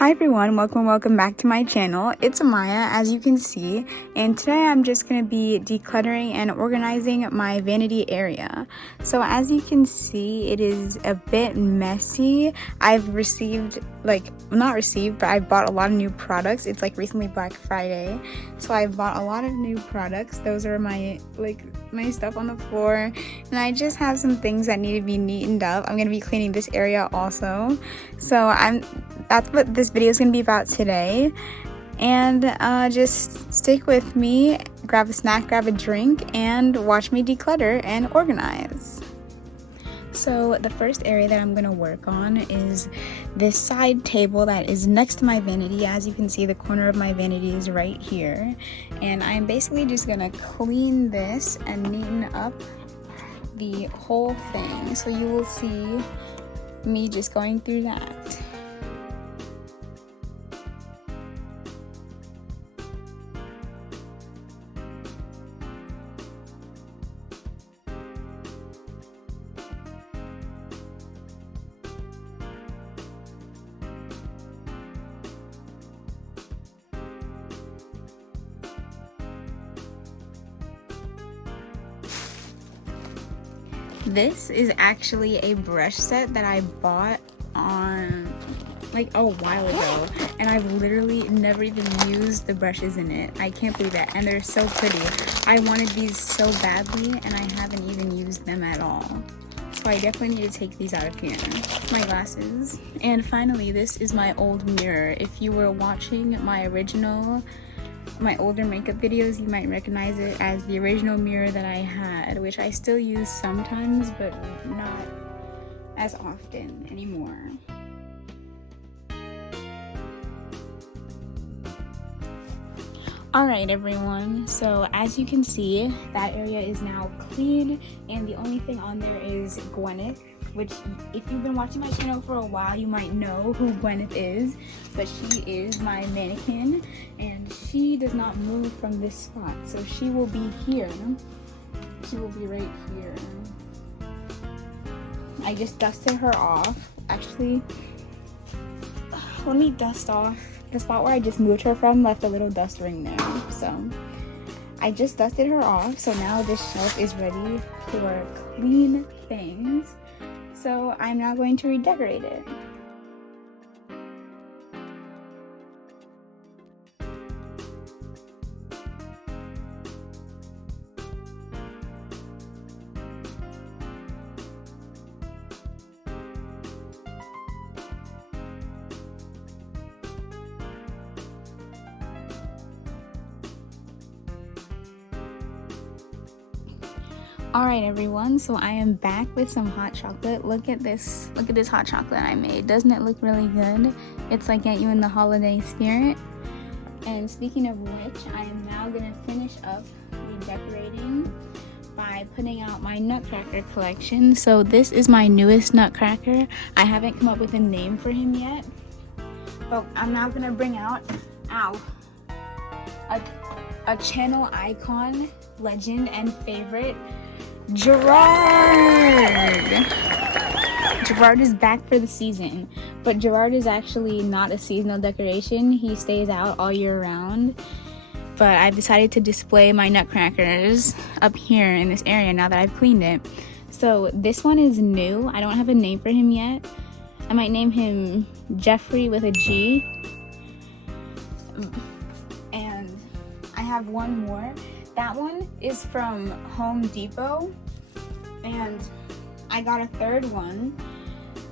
Hi everyone, welcome back to my channel. It's Amaya, as you can see, and today I'm just going to be decluttering and organizing my vanity area. So as you can see, it is a bit messy. I've received, but I've bought a lot of new products. It's like recently Black Friday, so I've bought a lot of new products. Those are my stuff on the floor, and I just have some things that need to be neatened up. I'm going to be cleaning this area also, so that's what this video is going to be about today. And just stick with me, grab a snack, grab a drink, and watch me declutter and organize. So the first area that I'm going to work on is this side table that is next to my vanity. As you can see, the corner of my vanity is right here, and I'm basically just going to clean this and neaten up the whole thing. So you will see me just going through that. This is actually a brush set that I bought on a while ago, and I've literally never even used the brushes in it. I can't believe that, and they're so pretty. I wanted these so badly, and I haven't even used them at all. So I definitely need to take these out of here. My glasses. And finally, this is my old mirror. If you were watching my older makeup videos, you might recognize it as the original mirror that I had, which I still use sometimes, but not as often anymore. Alright everyone, so as you can see, that area is now clean, and the only thing on there is Gwyneth, which if you've been watching my channel for a while, you might know who Gwyneth is, but she is my mannequin, and she does not move from this spot, so she will be here. She will be right here. I just dusted her off. Actually, let me dust off. The spot where I just moved her from left a little dust ring there, so I just dusted her off, so now this shelf is ready for clean things. So I'm now going to redecorate it. Alright everyone, so I am back with some hot chocolate. Look at this hot chocolate I made. Doesn't it look really good? It's like get you in the holiday spirit. And speaking of which, I am now gonna finish up redecorating by putting out my nutcracker collection. So this is my newest nutcracker. I haven't come up with a name for him yet, but I'm now gonna bring out a channel icon, legend, and favorite, Gerard. Gerard is back for the season, but Gerard is actually not a seasonal decoration. He stays out all year round, but I've decided to display my nutcrackers up here in this area now that I've cleaned it. So this one is new. I don't have a name for him yet. I might name him Jeffrey with a G. And I have one more. That one is from Home Depot, and I got a third one,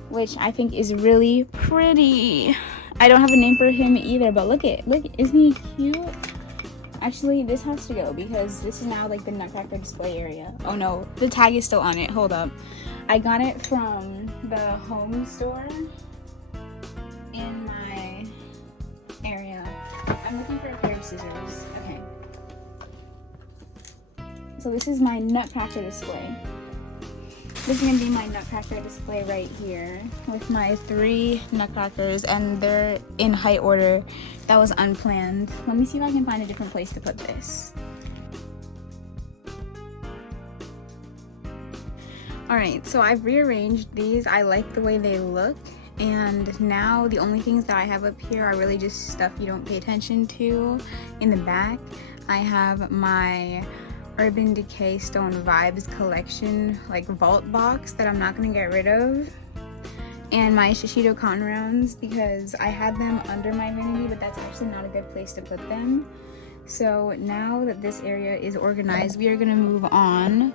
which I think is really pretty. I don't have a name for him either, but look, isn't he cute? Actually, this has to go because this is now like the nutcracker display area. Oh no, the tag is still on it. Hold up. I got it from the home store in my area. I'm looking for a pair of scissors. Okay. So this is my nutcracker display. This is going to be my nutcracker display right here with my 3 nutcrackers, and they're in height order. That was unplanned. Let me see if I can find a different place to put this. Alright, so I've rearranged these. I like the way they look, And now the only things that I have up here are really just stuff you don't pay attention to. In the back, I have my Urban Decay Stone Vibes collection, like vault box that I'm not gonna get rid of. And my Shishido cotton rounds, because I had them under my vanity, but that's actually not a good place to put them. So now that this area is organized, we are gonna move on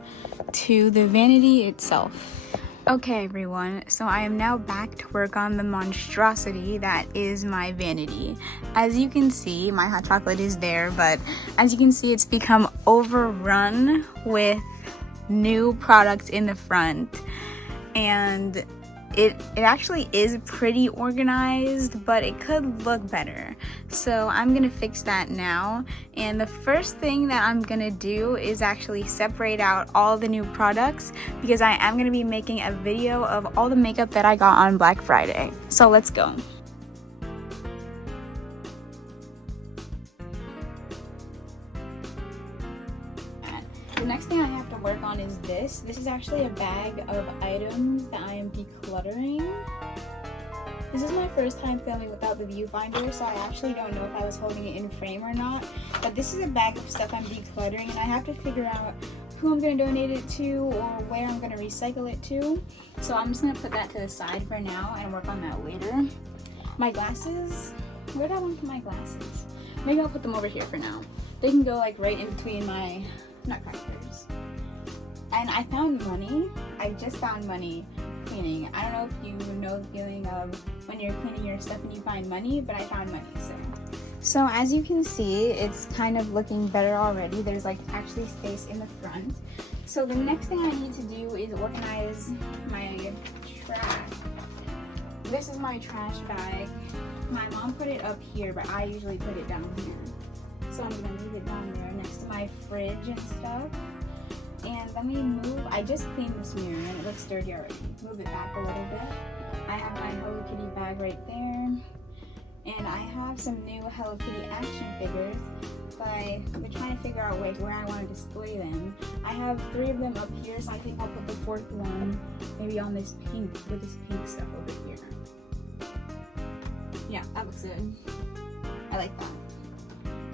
to the vanity itself. Okay everyone, so I am now back to work on the monstrosity that is my vanity. As you can see, my hot chocolate is there, but as you can see, it's become overrun with new products in the front. And it actually is pretty organized, but it could look better. So I'm gonna fix that now. And the first thing that I'm gonna do is actually separate out all the new products, because I am gonna be making a video of all the makeup that I got on Black Friday. So let's go. The next thing I have to work on is this. This is actually a bag of items that I am decluttering. This is my first time filming without the viewfinder, so I actually don't know if I was holding it in frame or not. But this is a bag of stuff I'm decluttering, and I have to figure out who I'm going to donate it to or where I'm going to recycle it to. So I'm just going to put that to the side for now and work on that later. My glasses, where'd I want to put my glasses? Maybe I'll put them over here for now. They can go like right in between my nutcrackers. And I found money. I just found money cleaning. I don't know if you know the feeling of when you're cleaning your stuff and you find money, but I found money. So as you can see, it's kind of looking better already. There's like actually space in the front. So the next thing I need to do is organize my trash. This is my trash bag. My mom put it up here, but I usually put it down here. So I'm gonna leave it down there next to my fridge and stuff. And let me move, I just cleaned this mirror and it looks dirty already. Move it back a little bit. I have my Hello Kitty bag right there. And I have some new Hello Kitty action figures, but I've been trying to figure out where I want to display them. I have 3 of them up here, so I think I'll put the 4th one maybe on this pink, with this pink stuff over here. Yeah, that looks good. I like that.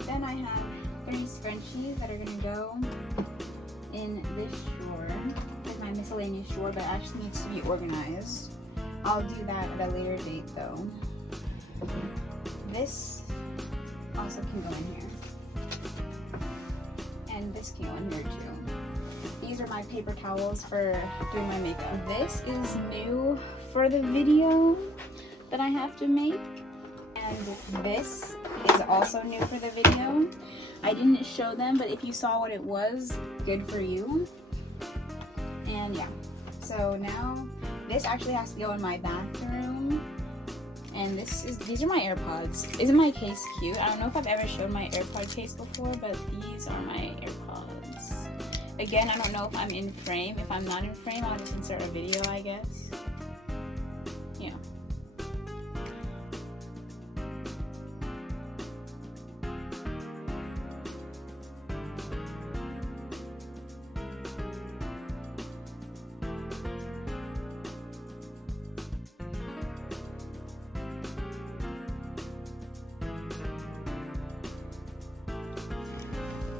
Then I have 3 scrunchies that are going to go in this drawer. It's my miscellaneous drawer, but it actually needs to be organized. I'll do that at a later date though. This also can go in here. And this can go in here too. These are my paper towels for doing my makeup. This is new for the video that I have to make. And this is also new for the video. I didn't show them, but if you saw what it was, good for you. And yeah, so now this actually has to go in my bathroom. And these are my AirPods. Isn't my case cute? I don't know if I've ever showed my AirPod case before, but these are my AirPods. Again, I don't know if I'm in frame. If I'm not in frame, I'll just insert a video, I guess. Yeah.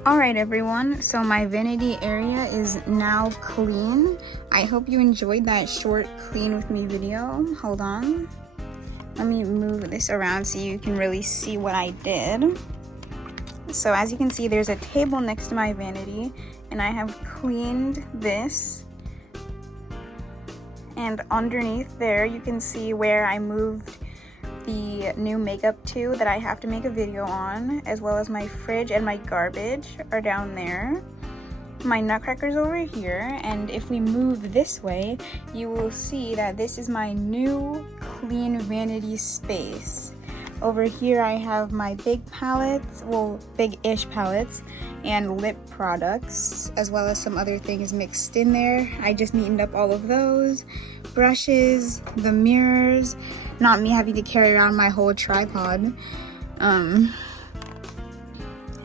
Alright everyone, so my vanity area is now clean. I hope you enjoyed that short clean with me video. Hold on. Let me move this around so you can really see what I did. So as you can see, there's a table next to my vanity, and I have cleaned this. And underneath there, you can see where I moved the new makeup to that I have to make a video on, as well as my fridge and my garbage are down there. My nutcrackers over here, and if we move this way, you will see that this is my new clean vanity space. Over here I have my big palettes, well, big-ish palettes, and lip products, as well as some other things mixed in there. I just neatened up all of those. Brushes, the mirrors, not me having to carry around my whole tripod.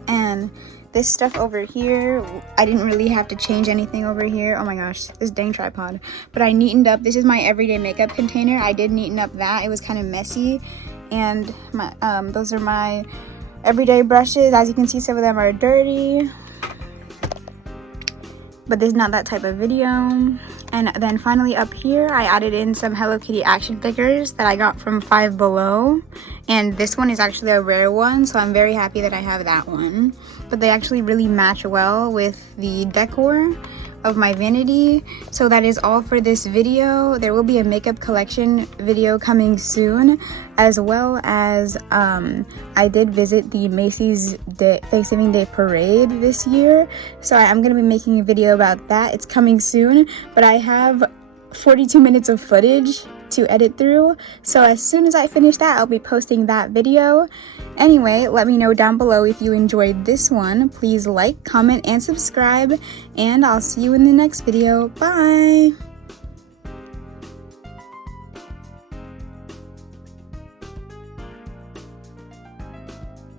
And this stuff over here, I didn't really have to change anything over here. Oh my gosh, this dang tripod. But I neatened up, this is my everyday makeup container. I did neaten up that, it was kind of messy. And my those are my everyday brushes. As you can see, some of them are dirty, but this is not that type of video. And then finally up here, I added in some Hello Kitty action figures that I got from Five Below. And this one is actually a rare one, so I'm very happy that I have that one. But they actually really match well with the decor of my vanity. So that is all for this video. There will be a makeup collection video coming soon, as well as I did visit the Macy's Thanksgiving Day Parade this year, so I am going to be making a video about that. It's coming soon, but I have 42 minutes of footage to edit through, so as soon as I finish that, I'll be posting that video. Anyway, let me know down below if you enjoyed this one. Please like, comment, and subscribe, and I'll see you in the next video. Bye!